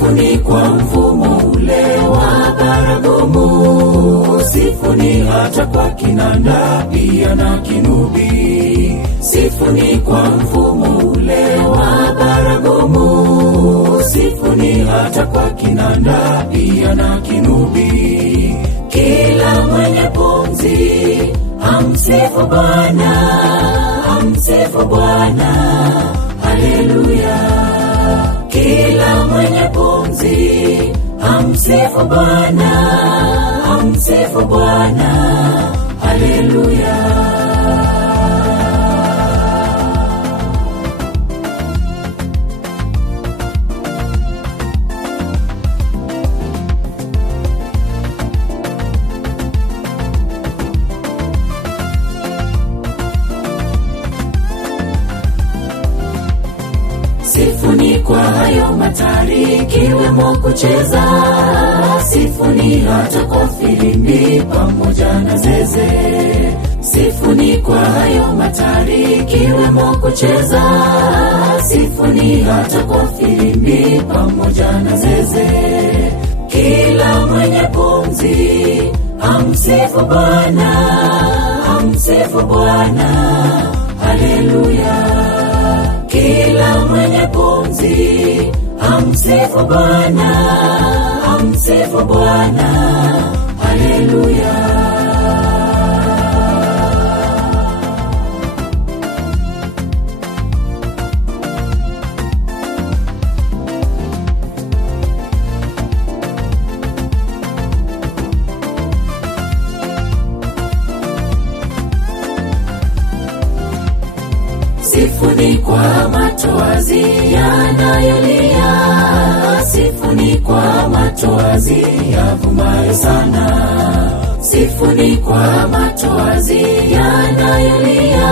Sifuni kwa mfumo ule wa baragumu, sifuni hata kwa kinanda pia na kinubi. Sifuni kwa mfumo ule wa baragumu, sifuni hata kwa kinanda pia na kinubi. Kila mwenye pumzi amsifu Bwana, amsifu Bwana, haleluya. Kila mwenye pumzi amsifu Bwana, amsifu Bwana, haleluya. Sifuni kwa hayo matari kiwemo kucheza, sifuni hata kwa filimbi pamoja na zeze. Sifuni kwa hayo matari kiwemo kucheza, sifuni hata kwa filimbi pamoja na zeze. Kila mwenye pumzi amsifu Bwana, amsifu Bwana, haleluya. Kila mwenye pumzi amsifu Bwana, amsifu Bwana, haleluya. Sifuni kwa matoazi yanayolia, sifuni kwa matoazi yavumayo sana. Sifuni kwa matoazi yanayolia,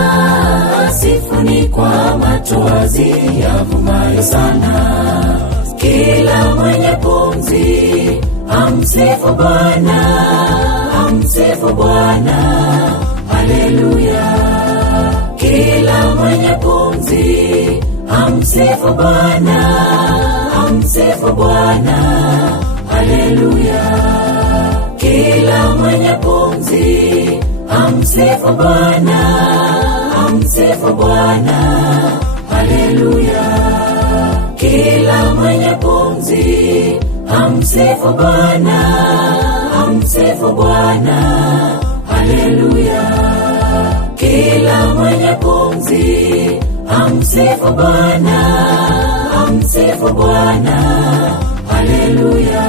sifuni kwa matoazi yavumayo sana. Kila mwenye pumzi amsifu Bwana, amsifu Bwana, haleluya. Kila mwenye pumzi amsifu Bwana, amsifu Bwana, haleluya. Kila mwenye pumzi amsifu Bwana, amsifu Bwana, haleluya. Kila mwenye pumzi amsifu Bwana, amsifu Bwana, haleluya. Kila mwenye pumzi amsifu Bwana, amsifu Bwana, haleluya.